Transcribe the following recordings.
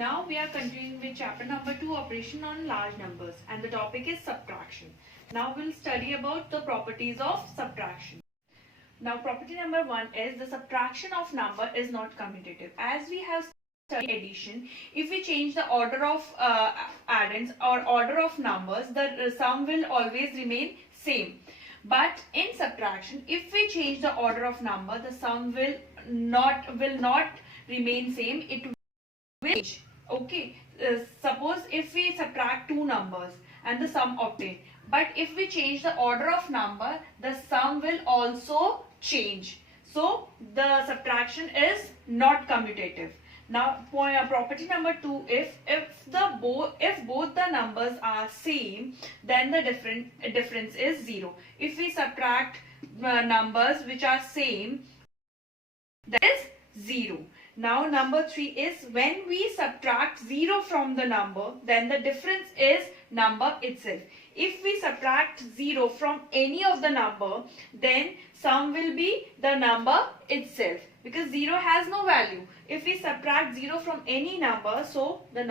Now we are continuing with chapter number 2, operation on large numbers, and the topic is subtraction. Now we'll study about the properties of subtraction. Now property number 1 is the subtraction of number is not commutative. As we have studied addition, if we change the order of addends or order of numbers, the sum will always remain same. But in subtraction, if we change the order of number, the sum will not remain same. It will change. Okay. Suppose if we subtract two numbers and the sum obtained, but if we change the order of number, the sum will also change. So the subtraction is not commutative. Now property number 2, if both the numbers are same, then the difference is 0. If we subtract numbers which are same, that is 0. Now number 3 is when we subtract 0 from the number, then the difference is number itself. If we subtract 0 from any of the number, then sum will be the number itself, because 0 has no value. If we subtract 0 from any number, so the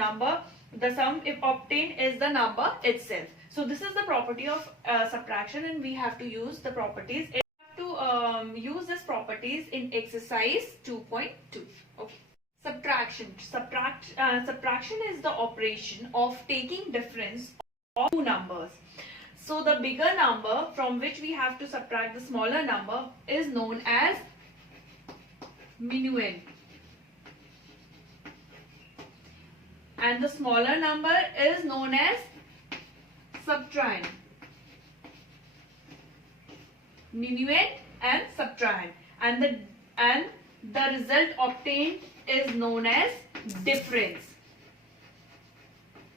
sum if obtained is the number itself. So this is the property of subtraction, and we have to use the properties. We have to use these properties in exercise 2.2. Okay. Subtraction is the operation of taking difference of two numbers. So the bigger number from which we have to subtract the smaller number is known as minuend, and the smaller number is known as subtrahend. Minuend and subtrahend, and the result obtained is known as difference.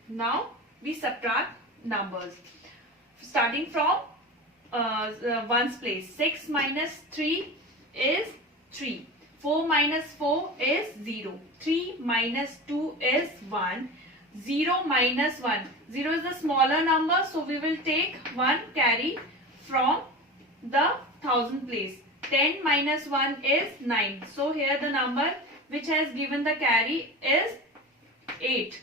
Now we subtract numbers starting from ones place. 6 minus 3 is 3. 4 minus 4 is 0. 3 minus 2 is 1. 0 minus 1. 0 is the smaller number, so we will take 1 carry from the thousand place. 10 minus 1 is 9. So here the number which has given the carry is 8.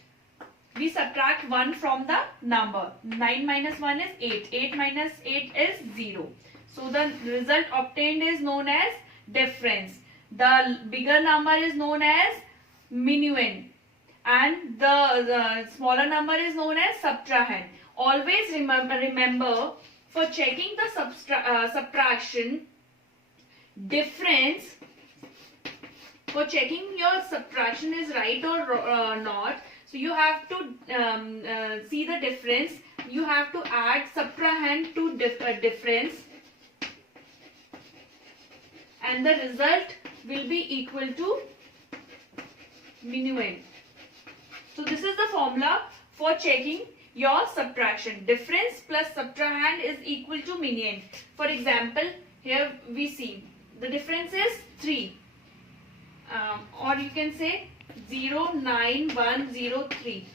We subtract 1 from the number. 9 minus 1 is 8. 8 minus 8 is 0. So the result obtained is known as difference. The bigger number is known as minuend, and the smaller number is known as subtrahend. Always remember for checking the subtraction difference, for checking your subtraction is right or not, so you have to see the difference. You have to add subtrahend to difference, and the result will be equal to minuend. So this is the formula for checking your subtraction. Difference plus subtrahend is equal to minuend. For example, here we see the difference is 3, or you can say 09103.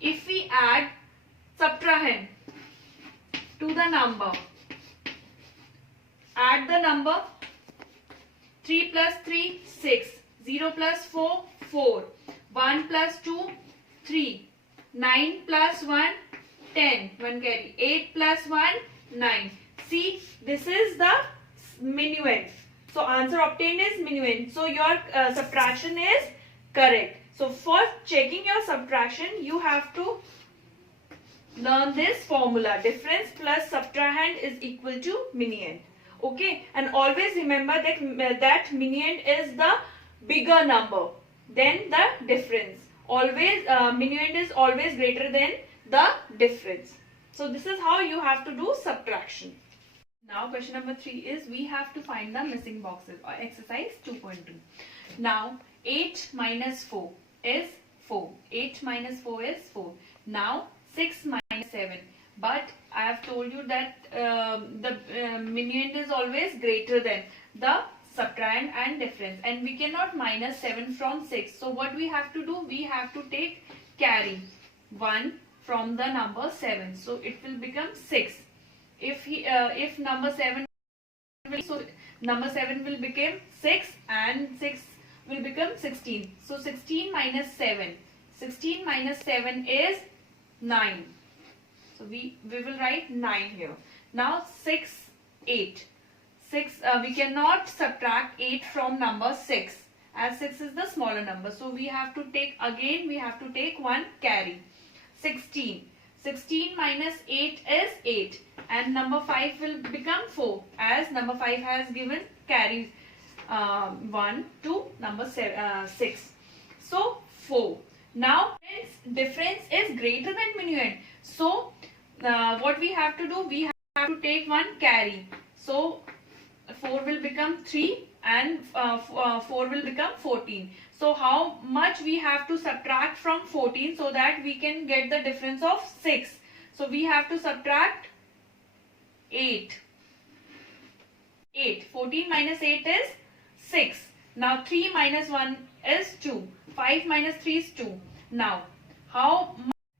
If we add subtrahend to the number, add the number. 3 plus 3, 6. 0 plus 4, 4. 1 plus 2, 3. 9 plus 1, 10. 1 carry. 8 plus 1, 9. See, this is the minuend. So answer obtained is minuend. So your subtraction is correct. So for checking your subtraction, you have to learn this formula. Difference plus subtrahend is equal to minuend. Okay, and always remember that minuend is the bigger number than the difference. Always minuend is always greater than the difference. So this is how you have to do subtraction. Now question number 3 is we have to find the missing boxes, or exercise 2.2. Now 8 minus 4 is 4. 8 minus 4 is 4. Now 6 minus 7. But I have told you that the minuend is always greater than the subtrahend and difference, and we cannot minus 7 from 6. So what we have to do? We have to take carry 1 from the number 7. So it will become 6. If number 7, so number 7 will become 6, and 6 will become 16. So 16 minus 7. 16 minus 7 is 9. So we will write 9 here. Now 6, 8. 6, we cannot subtract 8 from number 6, as 6 is the smaller number. So we have to take one carry. 16. 16 minus 8 is 8, and number 5 will become 4, as number 5 has given carry 1 to number 6. So 4. Now difference is greater than minuend. So what we have to do, we have to take one carry. So 4 will become 3 and 4 will become 14. So how much we have to subtract from 14 so that we can get the difference of 6? So we have to subtract 8. 14 minus 8 is 6. Now 3 minus 1 is 2. 5 minus 3 is 2. Now,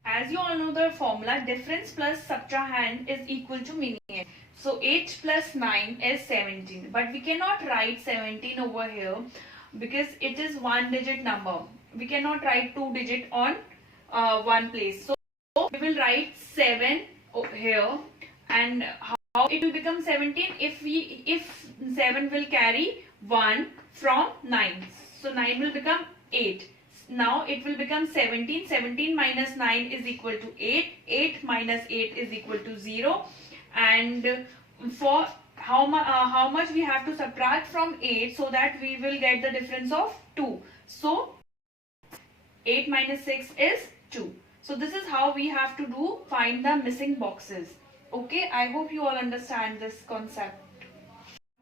as you all know the formula, difference plus subtrahend is equal to minuend. So 8 plus 9 is 17. But we cannot write 17 over here because it is one digit number. We cannot write 2 digit on one place. So we will write 7 here, and how it will become 17 if 7 will carry 1 from 9. So 9 will become 8. Now it will become 17. 17 minus 9 is equal to 8. 8 minus 8 is equal to 0. And for how much we have to subtract from 8 so that we will get the difference of 2. So 8 minus 6 is 2. So this is how we have to find the missing boxes. Okay, I hope you all understand this concept.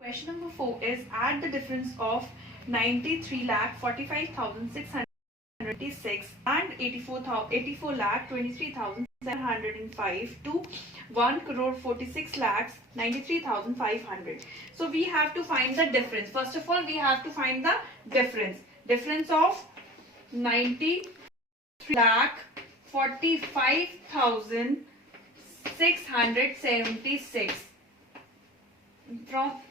Question number 4 is add the difference of 93,45,626 and 84,23,705 to 1,46,93,500. So we have to find the difference. First of all, we have to find the difference. Difference of 93,45,676 from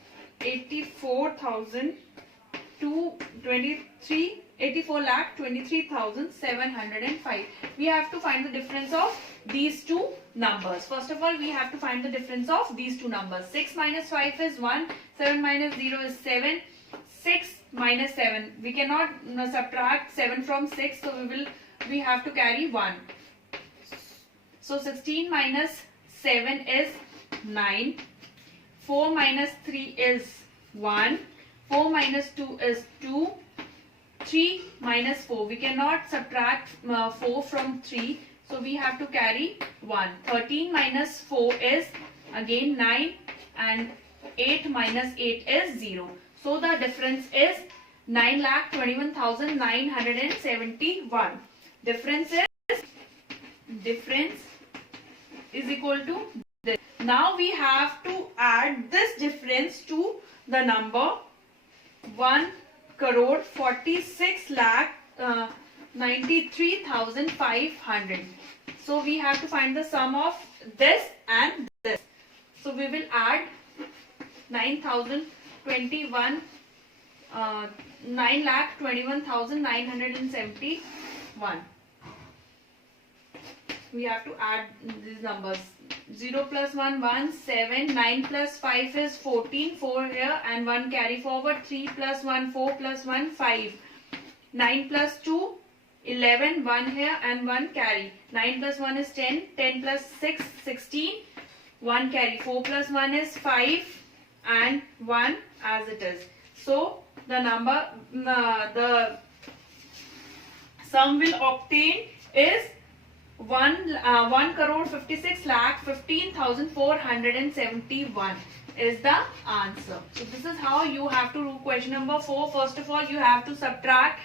84,000 to 84,23,705. We have to find the difference of these two numbers. First of all, we have to find the difference of these two numbers. 6 minus 5 is 1. 7 minus 0 is 7. 6 minus 7. We cannot subtract 7 from 6. So we have to carry 1. So 16 minus 7 is 9. 4 minus 3 is 1. 4 minus 2 is 2. 3 minus 4. We cannot subtract 4 from 3. So we have to carry 1. 13 minus 4 is again 9. And 8 minus 8 is 0. So the difference is 9,21,971. Difference is equal to this. Now we have to add this difference to the number 1,46,93,500. So we have to find the sum of this and this. So we will add 9,21,971. We have to add these numbers. 0 plus 1, 1, 7, 9 plus 5 is 14, 4 here and 1 carry forward, 3 plus 1, 4 plus 1, 5, 9 plus 2, 11, 1 here and 1 carry, 9 plus 1 is 10, 10 plus 6, 16, 1 carry, 4 plus 1 is 5 and 1 as it is. So the number, the sum will obtain is 1,56,15,471 is the answer. So this is how you have to do question number 4. First of all, you have to subtract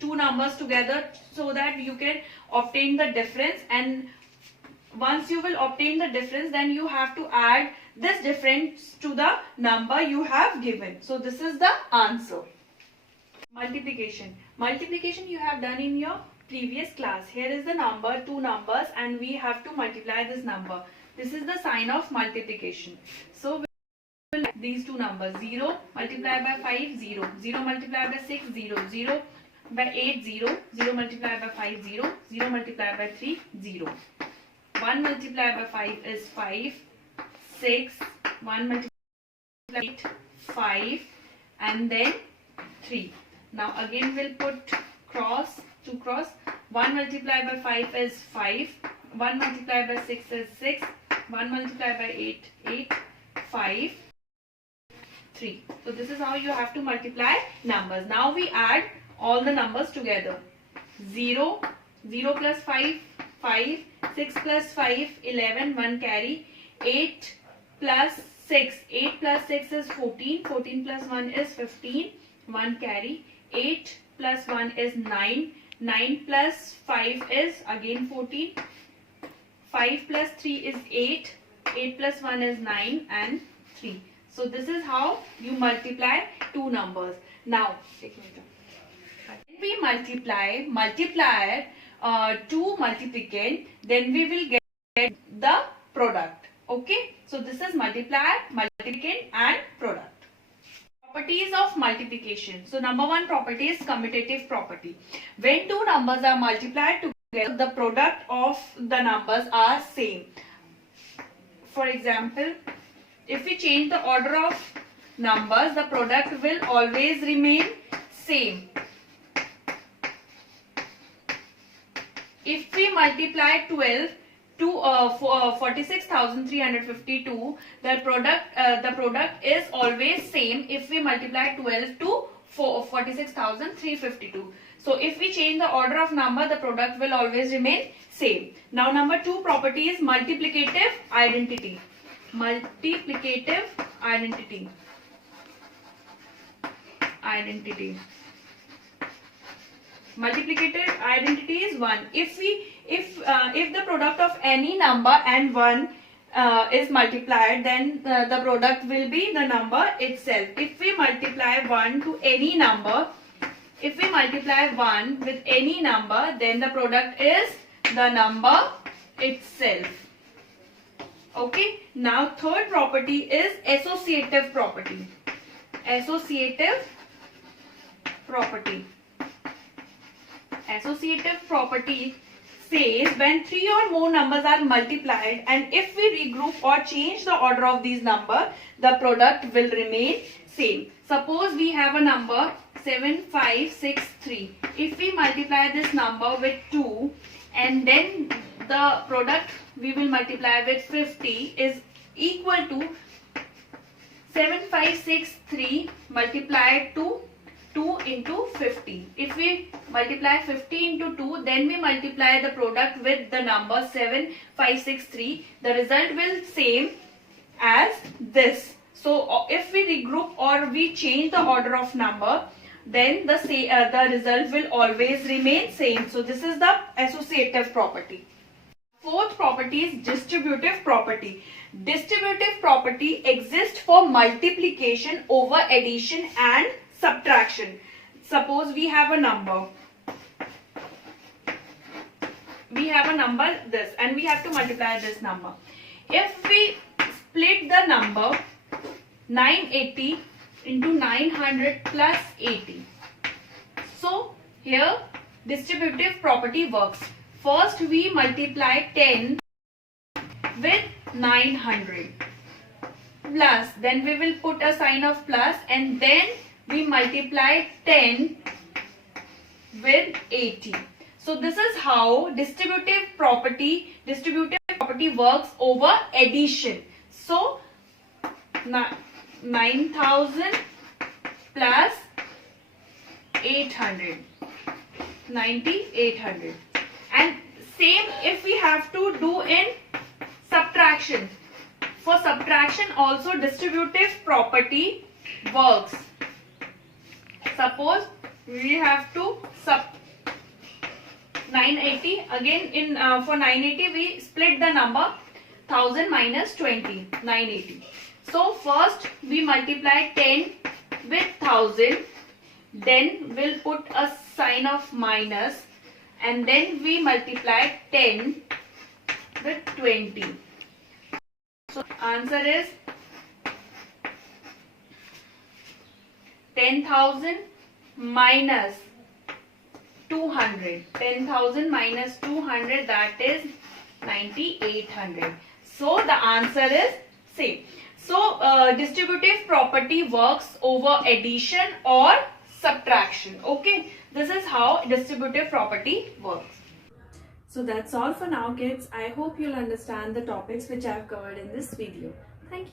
two numbers together so that you can obtain the difference, and once you will obtain the difference, then you have to add this difference to the number you have given. So this is the answer. Multiplication. Multiplication you have done in your previous class. Here is the number, two numbers, and we have to multiply this number. This is the sign of multiplication. So we will these two numbers, 0 multiplied by 5, 0, 0 multiplied by 6, 0, 0 by 8, 0. 0 multiplied by 5, 0. 0 multiplied by 3, 0. 1 multiplied by 5 is 5. 6. 1 multiplied by 8, 5. And then 3. Now again we'll put cross, 2 cross. 1 multiplied by 5 is 5. 1 multiplied by 6 is 6. 1 multiplied by 8, 8. 5, 3. So this is how you have to multiply numbers. Now we add all the numbers together. 0, 0 plus 5, 5. 6 plus 5, 11, 1 carry. 8 plus 6, 8 plus 6 is 14. 14 plus 1 is 15, 1 carry. 8 plus 1 is 9. 9 plus 5 is again 14. 5 plus 3 is 8. 8 plus 1 is 9 and 3. So this is how you multiply two numbers. Now, when we multiply two multiplicand, then we will get the product. Okay. So this is multiplier, multiplicand and product. Properties of multiplication. So number one property is commutative property. When two numbers are multiplied together, the product of the numbers are same. For example, if we change the order of numbers, the product will always remain same. If we multiply 12 to 46,352, the product is always same if we multiply 12 to 46,352. So if we change the order of number, the product will always remain same. Now number two property is multiplicative identity. Multiplicative identity. Multiplicative identity is 1. If the product of any number and 1 is multiplied, then the product will be the number itself. If we multiply 1 to any number, if we multiply 1 with any number, then the product is the number itself. Okay. Now third property is associative property. Associative property. Associative property says when three or more numbers are multiplied, and if we regroup or change the order of these numbers, the product will remain same. Suppose we have a number 7563. If we multiply this number with 2 and then the product we will multiply with 50 is equal to 7563 multiplied to 2 into 50. If we multiply 50 into 2, then we multiply the product with the number 7563. The result will same as this. So if we regroup or we change the order of number, then the result will always remain same. So this is the associative property. Fourth property is distributive property. Distributive property exists for multiplication over addition and subtraction. Suppose we have a number. We have a number this and we have to multiply this number. If we split the number 980 into 900 plus 80. So here distributive property works. First we multiply 10 with 900 plus, then we will put a sign of plus, and then we multiply 10 with 80. So this is how distributive property works over addition. So 9,000 plus 800, 9,800. And same if we have to do in subtraction. For subtraction also distributive property works. Suppose we have to 980, again in for 980 we split the number 1000 minus 20, 980. So first we multiply 10 with 1000, then we'll put a sign of minus, and then we multiply 10 with 20. So answer is 10,000 minus 200. 10,000 minus 200, that is 9,800. So the answer is same. So distributive property works over addition or subtraction. Okay, this is how distributive property works. So that's all for now, kids. I hope you'll understand the topics which I have covered in this video.